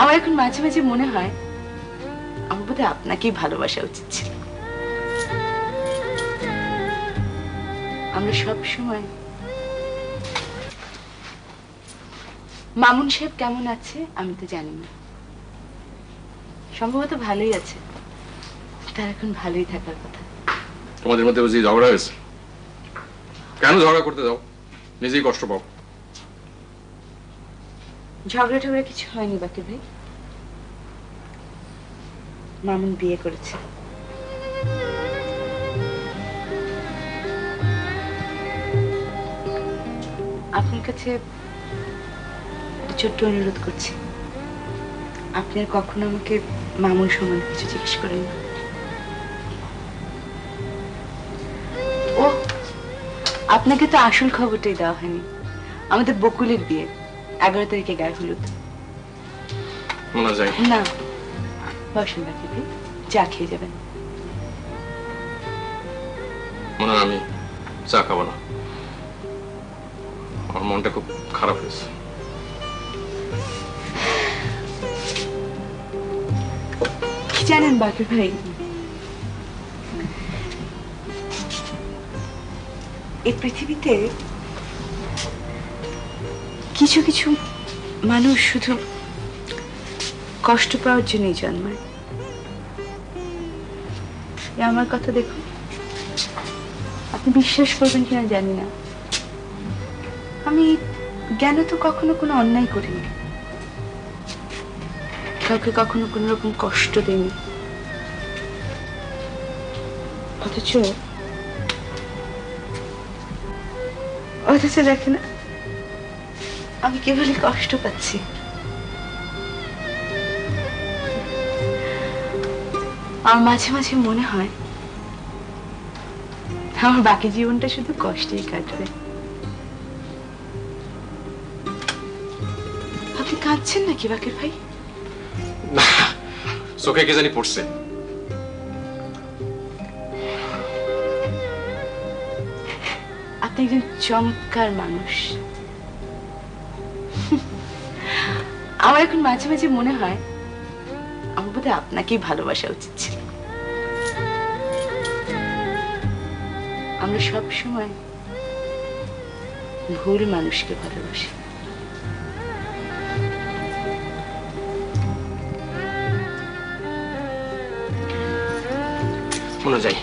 আমার এখন মাঝে মাঝে মনে হয় আমার বোধহয় আপনাকেই ভালোবাসা উচিত ছিল। আমরা সব সময়। মামুন সাহেব কেমন আছে আমি তো জানি না, সম্ভবত ভালোই আছে। তার এখন ভালোই থাকার কথা। তোমাদের মধ্যে বুঝি ঝগড়া হয়েছে? কেন ঝগড়া করতে দাও, নিজেই কষ্ট পাও। ঝগড়া টগড়া কিছু হয়নি বাকি ভাই। মামুন বিয়ে করেছে। আপনার কাছে ছোট্ট অনুরোধ করছি, আপনি আর কখনো আমাকে মামুন সম্বন্ধে কিছু জিজ্ঞেস করেন না। ও, আপনাকে তো আসল খবরটাই দেওয়া হয়নি। আমাদের বকুলের বিয়ে 11 তারিখে গায়ে হলুদ। মনে যায় না, বসেন বাকি ভাই, চা খেয়ে যাবেন। মনে হয় আমি চা খাবো না, আমার মনটা খুব খারাপ হয়েছে। কি জানেন বাকি ভাই, এই পৃথিবীতে কিছু কিছু মানুষ শুধু কষ্ট পাওয়ার জন্যই জন্মায়। আমার কথা দেখুন, আপনি বিশ্বাস করবেন কিনা জানি না, আমি জ্ঞান তো কখনো কোনো অন্যায় করিনি, কাউকে কখনো কোন রকম কষ্ট দেয়নি। অথচ দেখে না, আমি কেবলই কষ্ট পাচ্ছি। আমার মাঝে মাঝে মনে হয় আমার বাকি জীবনটা শুধু কষ্টেই কাটবে। আপনি কাঁদছেন নাকি বাকির ভাই? না, চোখে কে জানি পড়ছে। আপনি একজন চমৎকার মানুষ। আমার এখন মাঝে মাঝে মনে হয় আমার বোধহয় আপনাকেই ভালোবাসা উচিত ছিল। আমরা সব সময় ভুল মানুষকে ভালোবাসি। মনে যায়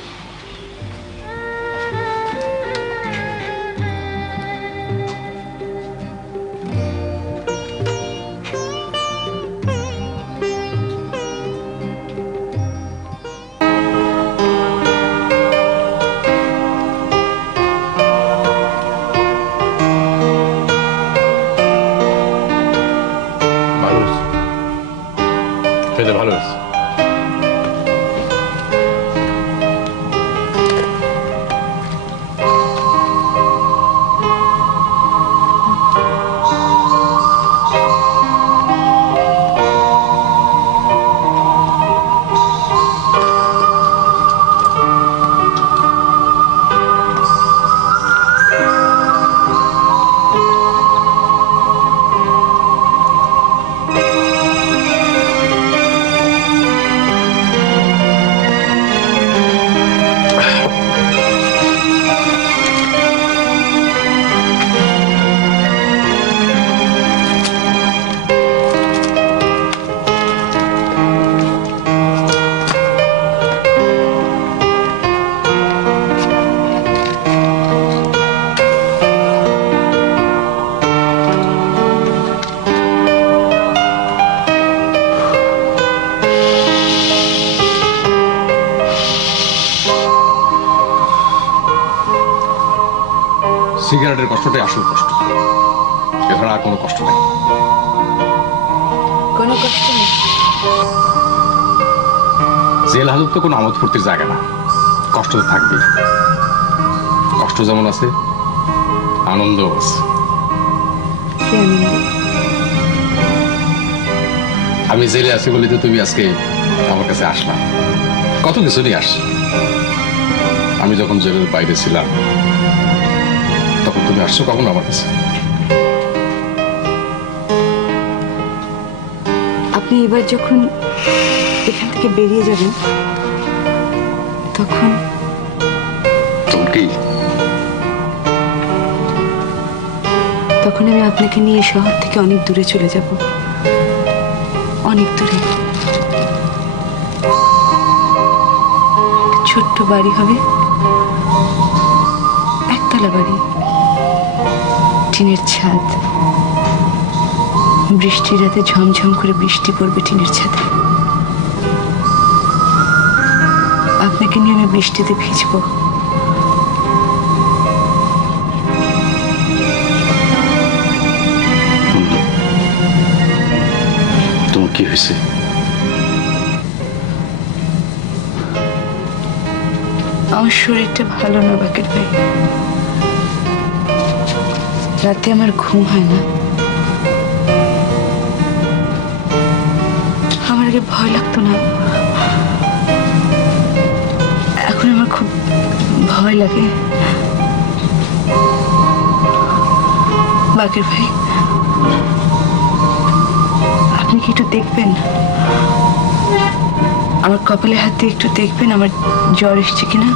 খেতে ভালো হয়েছে। সিগারেটের কষ্টটাই আসল কষ্ট, এছাড়া আর কোনো কষ্ট নেই। কোনো কষ্ট নেই। জেল হাজত তো কোনো আমোদ ফুর্তির জায়গা না, কষ্ট তো থাকবেই। কষ্ট যেমন আছে, আনন্দও আছে। কি আনন্দ? আমি জেলে আছি বলে তো তুমি আজকে আমার কাছে আসলাম, কত কিছু নিয়ে আস। আমি যখন জেলের বাইরে ছিলাম তখন তুমি আসছো কখন আমার কাছে? আপনি এবার যখন এখান থেকে বেরিয়ে যাবেন তখন তখন কি? তখন আমি আপনাকে নিয়ে শহর থেকে অনেক দূরে চলে যাব, অনেক দূরে। একটা ছোট্ট বাড়ি হবে, একতলা বাড়ি, টিনের ছাদ। বৃষ্টির রাতে ঝমঝম করে বৃষ্টি পড়বে টিনের ছাদে। আপনাকে নিয়ে আমি বৃষ্টিতে ভিজবো। তোমার কি হয়েছে? আমার শরীরটা ভালো না বাকের ভাই, রাতে আমার ঘুম হয় না। আমার আগে ভয় লাগতো না, এখন আমার খুব ভয় লাগে। বাকের ভাই, আপনি কি একটু দেখবেন, আমার কপালে হাত দিয়ে একটু দেখবেন আমার জ্বর এসছে কিনা?